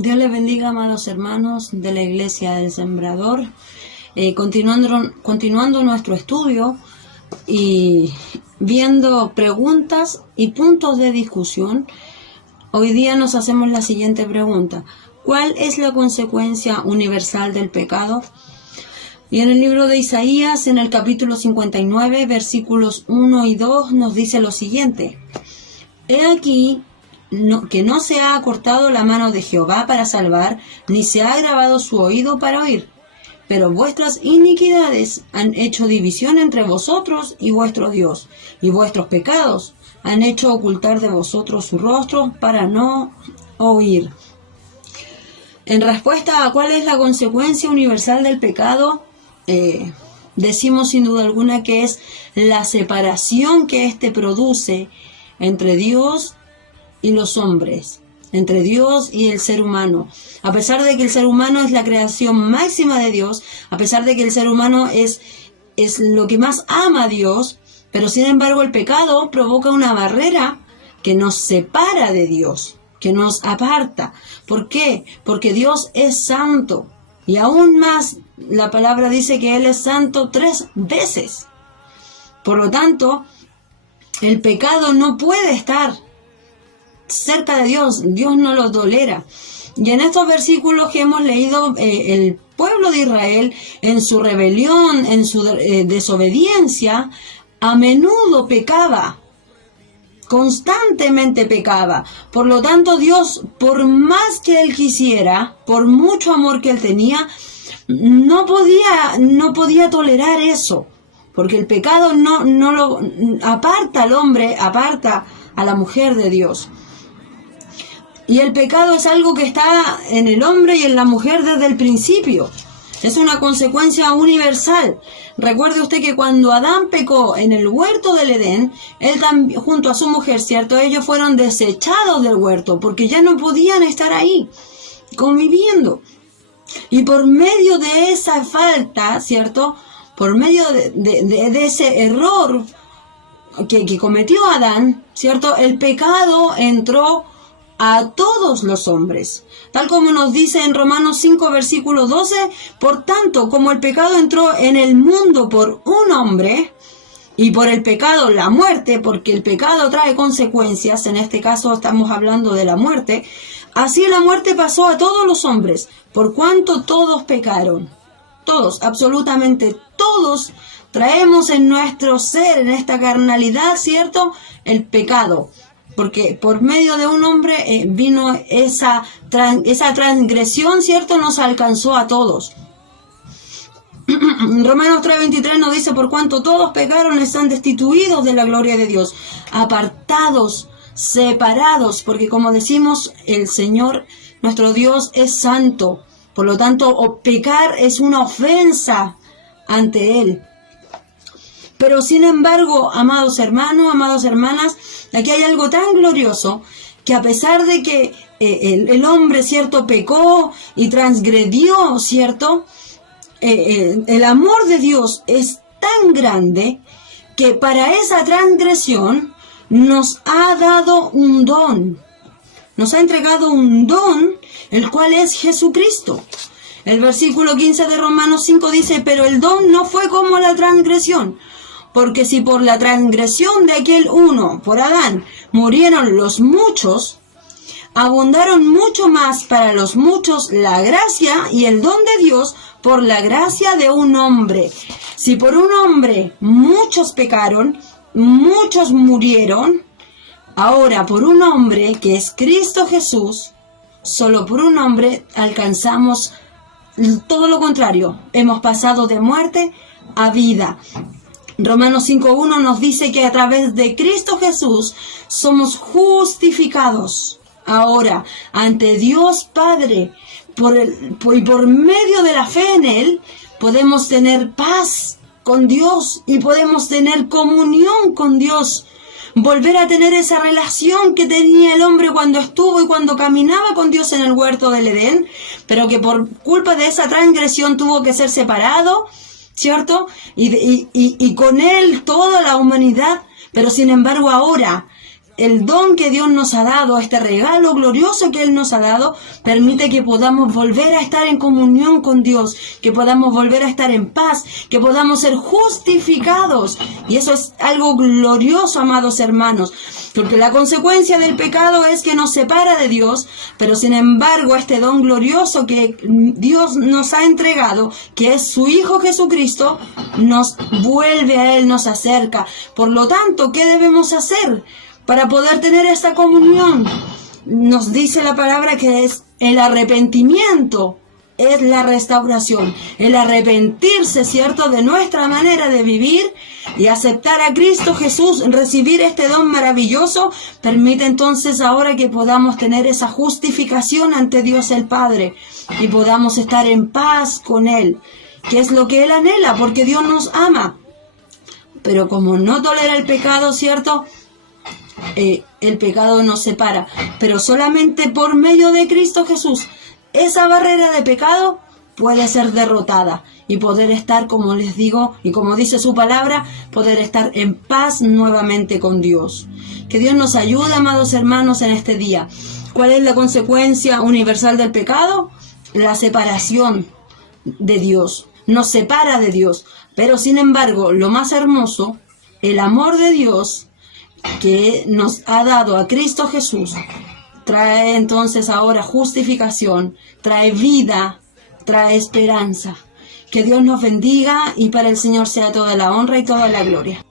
Dios les bendiga, amados hermanos de la Iglesia del Sembrador. Continuando nuestro estudio y viendo preguntas y puntos de discusión, hoy día nos hacemos la siguiente pregunta: ¿cuál es la consecuencia universal del pecado? Y en el libro de Isaías, en el capítulo 59, versículos 1 y 2, nos dice lo siguiente: He aquí que no se ha acortado la mano de Jehová para salvar, ni se ha agravado su oído para oír. Pero vuestras iniquidades han hecho división entre vosotros y vuestro Dios, y vuestros pecados han hecho ocultar de vosotros su rostro para no oír. En respuesta a cuál es la consecuencia universal del pecado, decimos sin duda alguna que es la separación que éste produce entre Dios y los hombres, entre Dios y el ser humano. A pesar de que el ser humano es la creación máxima de Dios, a pesar de que el ser humano es lo que más ama a Dios, pero sin embargo el pecado provoca una barrera que nos separa de Dios, que nos aparta. ¿Por qué? Porque Dios es santo, y aún más la palabra dice que Él es santo 3 veces. Por lo tanto, el pecado no puede estar cerca de Dios. Dios no lo tolera. Y en estos versículos que hemos leído, el pueblo de Israel, en su rebelión, en su desobediencia, a menudo pecaba, constantemente pecaba. Por lo tanto, Dios, por más que Él quisiera, por mucho amor que Él tenía, no podía tolerar eso, porque el pecado no lo aparta al hombre, aparta a la mujer de Dios. Y el pecado es algo que está en el hombre y en la mujer desde el principio. Es una consecuencia universal. Recuerde usted que cuando Adán pecó en el huerto del Edén, él también, junto a su mujer, ¿cierto? Ellos fueron desechados del huerto porque ya no podían estar ahí conviviendo. Y por medio de esa falta, ¿cierto? Por medio de ese error que cometió Adán, ¿cierto? El pecado entró a todos los hombres, tal como nos dice en Romanos 5, versículo 12, por tanto, como el pecado entró en el mundo por un hombre, y por el pecado la muerte, porque el pecado trae consecuencias, en este caso estamos hablando de la muerte, así la muerte pasó a todos los hombres, por cuanto todos pecaron. Todos, absolutamente todos, traemos en nuestro ser, en esta carnalidad, ¿cierto?, el pecado. Porque por medio de un hombre vino esa transgresión, ¿cierto? Nos alcanzó a todos. Romanos 3:23 nos dice: por cuanto todos pecaron, están destituidos de la gloria de Dios, apartados, separados, porque como decimos, el Señor, nuestro Dios, es santo. Por lo tanto, pecar es una ofensa ante Él. Pero sin embargo, amados hermanos, amadas hermanas, aquí hay algo tan glorioso, que a pesar de que el hombre, ¿cierto?, pecó y transgredió, ¿cierto?, el amor de Dios es tan grande que para esa transgresión nos ha dado un don. Nos ha entregado un don, el cual es Jesucristo. El versículo 15 de Romanos 5 dice: pero el don no fue como la transgresión. Porque si por la transgresión de aquel uno, por Adán, murieron los muchos, abundaron mucho más para los muchos la gracia y el don de Dios por la gracia de un hombre. Si por un hombre muchos pecaron, muchos murieron, ahora por un hombre que es Cristo Jesús, solo por un hombre alcanzamos todo lo contrario. Hemos pasado de muerte a vida. Romanos 5.1 nos dice que a través de Cristo Jesús somos justificados ahora ante Dios Padre. Y por medio de la fe en Él podemos tener paz con Dios y podemos tener comunión con Dios. Volver a tener esa relación que tenía el hombre cuando estuvo y cuando caminaba con Dios en el huerto del Edén, pero que por culpa de esa transgresión tuvo que ser separado, ¿cierto? Y con él toda la humanidad, pero sin embargo ahora el don que Dios nos ha dado, este regalo glorioso que Él nos ha dado, permite que podamos volver a estar en comunión con Dios, que podamos volver a estar en paz, que podamos ser justificados. Y eso es algo glorioso, amados hermanos, porque la consecuencia del pecado es que nos separa de Dios, pero sin embargo este don glorioso que Dios nos ha entregado, que es su Hijo Jesucristo, nos vuelve a Él, nos acerca. Por lo tanto, ¿qué debemos hacer para poder tener esta comunión? Nos dice la palabra que es el arrepentimiento, es la restauración, el arrepentirse, ¿cierto?, de nuestra manera de vivir y aceptar a Cristo Jesús, recibir este don maravilloso, permite entonces ahora que podamos tener esa justificación ante Dios el Padre y podamos estar en paz con Él, que es lo que Él anhela, porque Dios nos ama. Pero como no tolera el pecado, ¿cierto?, el pecado nos separa, pero solamente por medio de Cristo Jesús esa barrera de pecado puede ser derrotada y poder estar, como les digo, y como dice su palabra, poder estar en paz nuevamente con Dios. Que Dios nos ayude, amados hermanos, en este día. ¿Cuál es la consecuencia universal del pecado? La separación de Dios. Nos separa de Dios. Pero sin embargo, lo más hermoso, el amor de Dios que nos ha dado a Cristo Jesús, trae entonces ahora justificación, trae vida, trae esperanza. Que Dios nos bendiga y para el Señor sea toda la honra y toda la gloria.